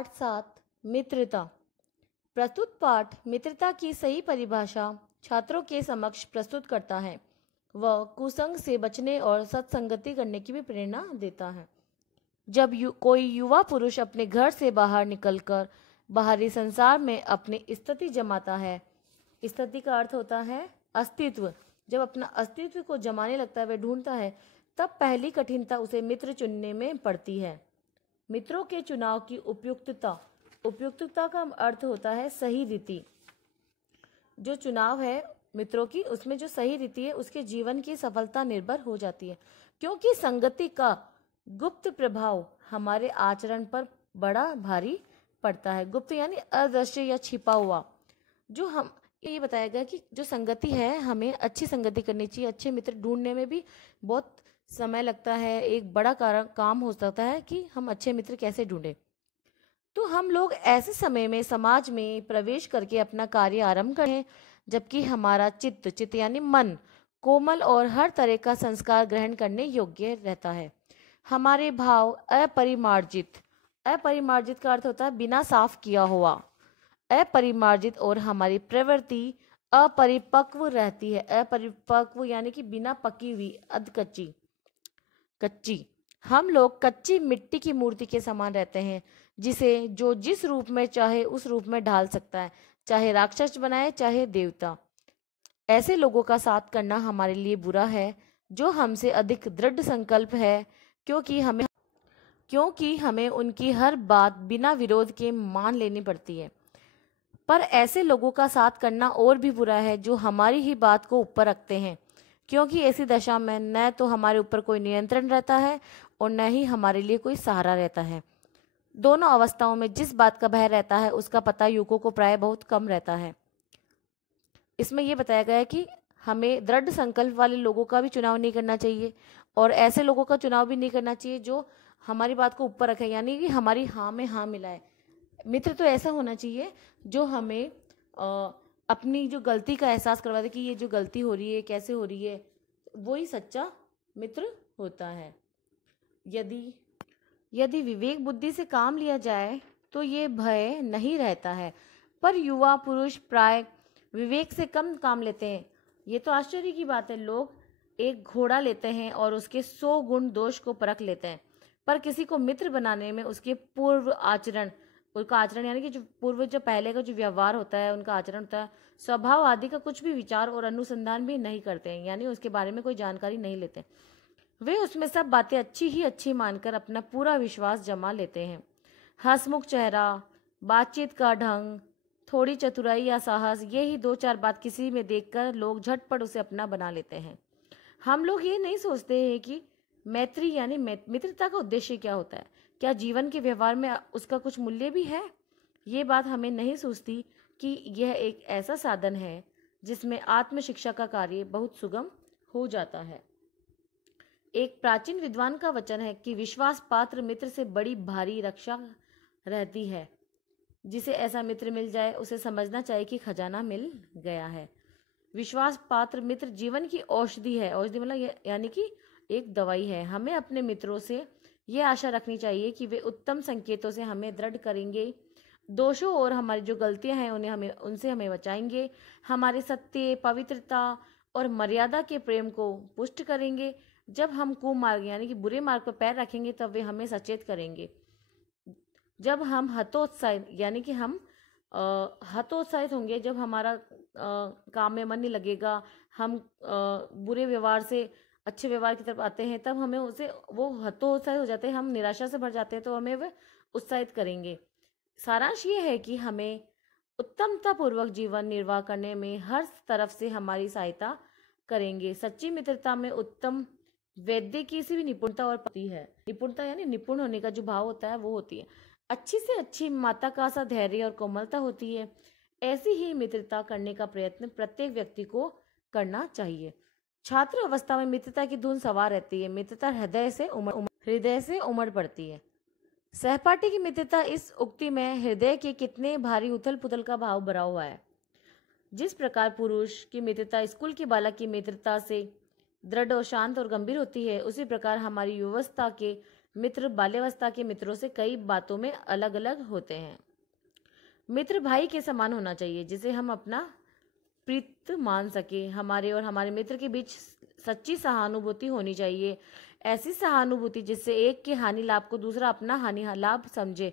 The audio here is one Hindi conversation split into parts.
पाठ 7 मित्रता। प्रस्तुत पाठ मित्रता की सही परिभाषा छात्रों के समक्ष प्रस्तुत करता है। वह कुसंग से बचने और सत्संगति करने की भी प्रेरणा देता है। जब कोई युवा पुरुष अपने घर से बाहर निकलकर बाहरी संसार में अपनी स्थिति जमाता है, स्थिति का अर्थ होता है अस्तित्व, जब अपना अस्तित्व को जमाने लगता है, वह ढूंढता है, तब पहली कठिनता उसे मित्र चुनने में पड़ती है। मित्रों के चुनाव की उपयुक्तता। उपयुक्तता का अर्थ होता है सही रीति। जो चुनाव है मित्रों की, उसमें जो सही रीति है उसके जीवन की सफलता निर्भर हो जाती है, क्योंकि संगति का गुप्त प्रभाव हमारे आचरण पर बड़ा भारी पड़ता है। गुप्त यानी अदृश्य या छिपा हुआ। जो हम ये बताया गया कि जो संगति है, हमें अच्छी संगति करनी चाहिए। अच्छे मित्र ढूंढने में भी बहुत समय लगता है। एक बड़ा काम हो सकता है कि हम अच्छे मित्र कैसे ढूंढें। तो हम लोग ऐसे समय में समाज में प्रवेश करके अपना कार्य आरंभ करें, जबकि हमारा चित्त यानी मन कोमल और हर तरह का संस्कार ग्रहण करने योग्य रहता है। हमारे भाव अपरिमार्जित। अपरिमार्जित का अर्थ होता है बिना साफ किया हुआ, अपरिमार्जित, और हमारी प्रवृत्ति अपरिपक्व रहती है। अपरिपक्व यानी कि बिना पकी हुई, अधकच्ची, कच्ची। हम लोग कच्ची मिट्टी की मूर्ति के समान रहते हैं, जिसे जो जिस रूप में चाहे उस रूप में ढाल सकता है, चाहे राक्षस बनाए चाहे देवता। ऐसे लोगों का साथ करना हमारे लिए बुरा है जो हमसे अधिक दृढ़ संकल्प है, क्योंकि हमें उनकी हर बात बिना विरोध के मान लेनी पड़ती है। पर ऐसे लोगों का साथ करना और भी बुरा है जो हमारी ही बात को ऊपर रखते हैं, क्योंकि ऐसी दशा में न तो हमारे ऊपर कोई नियंत्रण रहता है और न ही हमारे लिए कोई सहारा रहता है। दोनों अवस्थाओं में जिस बात का भय रहता है उसका पता युवकों को प्राय बहुत कम रहता है। इसमें यह बताया गया है कि हमें दृढ़ संकल्प वाले लोगों का भी चुनाव नहीं करना चाहिए और ऐसे लोगों का चुनाव भी नहीं करना चाहिए जो हमारी बात को ऊपर रखे, यानी कि हमारी हाँ में हाँ मिलाए। मित्र तो ऐसा होना चाहिए जो हमें अपनी जो गलती का एहसास करवा दे कि ये जो गलती हो रही है कैसे हो रही है, वही सच्चा मित्र होता है। यदि विवेक बुद्धि से काम लिया जाए तो ये भय नहीं रहता है, पर युवा पुरुष प्राय विवेक से कम काम लेते हैं। ये तो आश्चर्य की बात है। लोग एक घोड़ा लेते हैं और उसके 100 गुण दोष को परख लेते हैं, पर किसी को मित्र बनाने में उसके पूर्व आचरण, उनका आचरण यानी कि जो पूर्व जो पहले का जो व्यवहार होता है, उनका आचरण होता है, स्वभाव आदि का कुछ भी विचार और अनुसंधान भी नहीं करते हैं, यानी उसके बारे में कोई जानकारी नहीं लेते। वे उसमें सब बातें अच्छी मानकर अपना पूरा विश्वास जमा लेते हैं। हंसमुख चेहरा, बातचीत का ढंग, थोड़ी चतुराई या साहस, यही 2-4 बात किसी में देखकर लोग झटपट उसे अपना बना लेते हैं। हम लोग ये नहीं सोचते हैं कि मैत्री यानी मित्रता का उद्देश्य क्या होता है, क्या जीवन के व्यवहार में उसका कुछ मूल्य भी है। ये बात हमें नहीं सोचती कि यह एक ऐसा साधन है जिसमें आत्म शिक्षा का कार्य बहुत सुगम हो जाता है। एक प्राचीन विद्वान का वचन है कि विश्वास पात्र मित्र से बड़ी भारी रक्षा रहती है। जिसे ऐसा मित्र मिल जाए उसे समझना चाहिए कि खजाना मिल गया है। विश्वास पात्र मित्र जीवन की औषधि है। औषधि मतलब यानी कि एक दवाई है। हमें अपने मित्रों से ये आशा रखनी चाहिए कि वे उत्तम संकेतों से हमें दृढ़ करेंगे, दोषों और हमारी जो गलतियां हैं उनसे हमें बचाएंगे, हमारे सत्य, पवित्रता और मर्यादा के प्रेम को पुष्ट करेंगे। जब हम कुमार्ग यानी कि बुरे मार्ग पर पैर रखेंगे तब वे हमें सचेत करेंगे। जब हम हतोत्साहित यानी कि हम हतोत्साहित होंगे, जब हमारा काम में मन नहीं लगेगा, हम बुरे व्यवहार से अच्छे व्यवहार की तरफ आते हैं, तब हमें वो हतोत्साहित हो जाते हैं, हम निराशा से भर जाते हैं, तो हमें वे उत्साहित करेंगे। सारांश ये है कि हमें उत्तमता पूर्वक जीवन निर्वाह करने में हर तरफ से हमारी सहायता करेंगे। सच्ची मित्रता में उत्तम वैद्य की सी भी निपुणता और पति है। निपुणता यानी निपुण होने का जो भाव होता है वो होती है। अच्छी से अच्छी माता का सा धैर्य और कोमलता होती है। ऐसी ही मित्रता करने का प्रयत्न प्रत्येक व्यक्ति को करना चाहिए। छात्र अवस्था में मित्रता की धुन सवार रहती है। मित्रता हृदय से उमड़ पड़ती है। सहपाठी की मित्रता, इस उक्ति में हृदय के कितने भारी उथल पुथल का भाव भरा हुआ है। जिस प्रकार पुरुष की मित्रता स्कूल के बालक की मित्रता से दृढ़ और शांत और गंभीर होती है, उसी प्रकार हमारी युवावस्था के मित्र बाल्यावस्था के मित्रों से कई बातों में अलग अलग होते हैं। मित्र भाई के समान होना चाहिए, जिसे हम अपना प्रीत मान सके। हमारे और हमारे मित्र के बीच सच्ची सहानुभूति होनी चाहिए, ऐसी सहानुभूति जिससे एक के हानि लाभ को दूसरा अपना हानि लाभ समझे।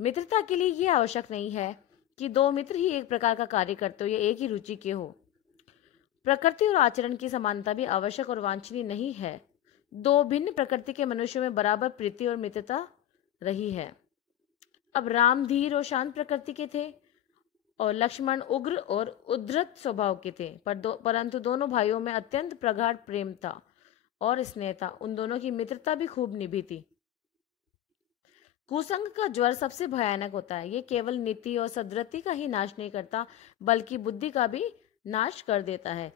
मित्रता के लिए ये आवश्यक नहीं है कि दो मित्र ही एक प्रकार का कार्य करते हो या एक ही रुचि के हो। प्रकृति और आचरण की समानता भी आवश्यक और वांछनीय नहीं है। दो भिन्न प्रकृति के मनुष्यों में बराबर प्रीति और मित्रता रही है। अब राम धीर और शांत प्रकृति के थे और लक्ष्मण उग्र और उद्धत स्वभाव के थे, परंतु दोनों भाइयों में अत्यंत प्रगाढ़ प्रेम था और स्नेह था। उन दोनों की मित्रता भी खूब निभी थी। कुसंग का ज्वर सबसे भयानक होता है। ये केवल नीति और सद्वृत्ति का ही नाश नहीं करता, बल्कि बुद्धि का भी नाश कर देता है।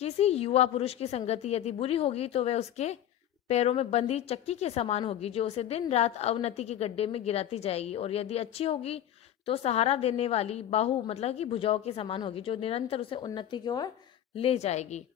किसी युवा पुरुष की संगति यदि बुरी होगी तो वह उसके पैरों में बंधी चक्की के समान होगी, जो उसे दिन रात अवनति के गड्ढे में गिराती जाएगी, और यदि अच्छी होगी तो सहारा देने वाली बाहु मतलब कि भुजाओं के समान होगी, जो निरंतर उसे उन्नति की ओर ले जाएगी।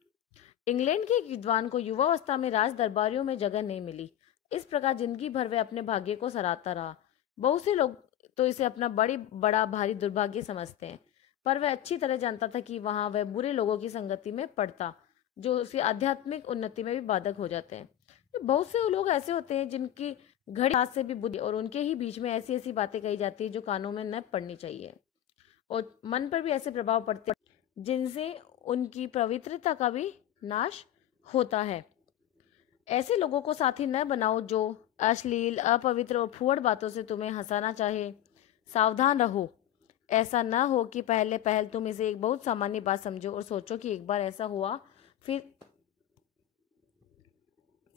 इंग्लैंड के एक विद्वान को युवावस्था में राज दरबारियों में जगह नहीं मिली। इस प्रकार जिंदगी भर वह अपने भाग्य को सराहता रहा। बहुत से लोग तो इसे अपना बड़ा भारी दुर्भाग्य समझते हैं, पर वह अच्छी तरह जानता था कि वहां वह बुरे लोगों की संगति में पड़ता, जो उसकी आध्यात्मिक उन्नति में भी बाधक हो जाते हैं। बहुत से लोग ऐसे होते हैं जिनकी घड़ी हाथ से भी बुद्धि, और उनके ही बीच में ऐसी ऐसी बातें कही जाती है जो कानों में न पड़नी चाहिए, और मन पर भी ऐसे प्रभाव पड़ते हैं जिनसे उनकी पवित्रता का भी नाश होता है। ऐसे लोगों को साथी न बनाओ जो अश्लील, अपवित्र और फुहड़ बातों से तुम्हें हंसाना चाहे। सावधान रहो, ऐसा न हो कि पहले पहल तुम इसे एक बहुत सामान्य बात समझो और सोचो कि एक बार ऐसा हुआ फिर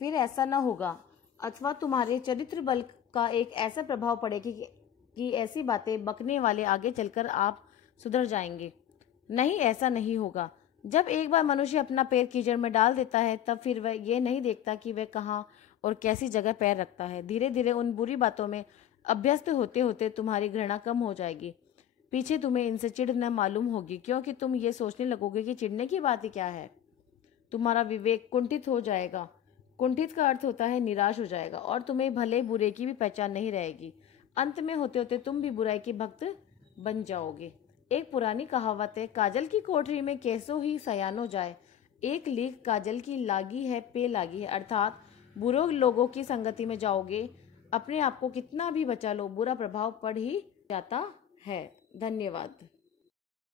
ऐसा न होगा, अथवा तुम्हारे चरित्र बल का एक ऐसा प्रभाव पड़ेगा कि ऐसी बातें बकने वाले आगे चलकर आप सुधर जाएंगे। नहीं, ऐसा नहीं होगा। जब एक बार मनुष्य अपना पैर कीचड़ में डाल देता है, तब फिर वह ये नहीं देखता कि वह कहाँ और कैसी जगह पैर रखता है। धीरे धीरे उन बुरी बातों में अभ्यस्त होते होते तुम्हारी घृणा कम हो जाएगी। पीछे तुम्हें इनसे चिढ़ न मालूम होगी, क्योंकि तुम ये सोचने लगोगे कि चिढ़ने की बात ही क्या है। तुम्हारा विवेक कुंठित हो जाएगा। कुंठित का अर्थ होता है निराश हो जाएगा, और तुम्हें भले बुरे की भी पहचान नहीं रहेगी। अंत में होते होते तुम भी बुराई के भक्त बन जाओगे। एक पुरानी कहावत है, काजल की कोठरी में कैसो ही सयानो जाए, एक लीक काजल की लागी है पे लागी है। अर्थात बुरे लोगों की संगति में जाओगे, अपने आप को कितना भी बचा लो, बुरा प्रभाव पड़ ही जाता है। धन्यवाद।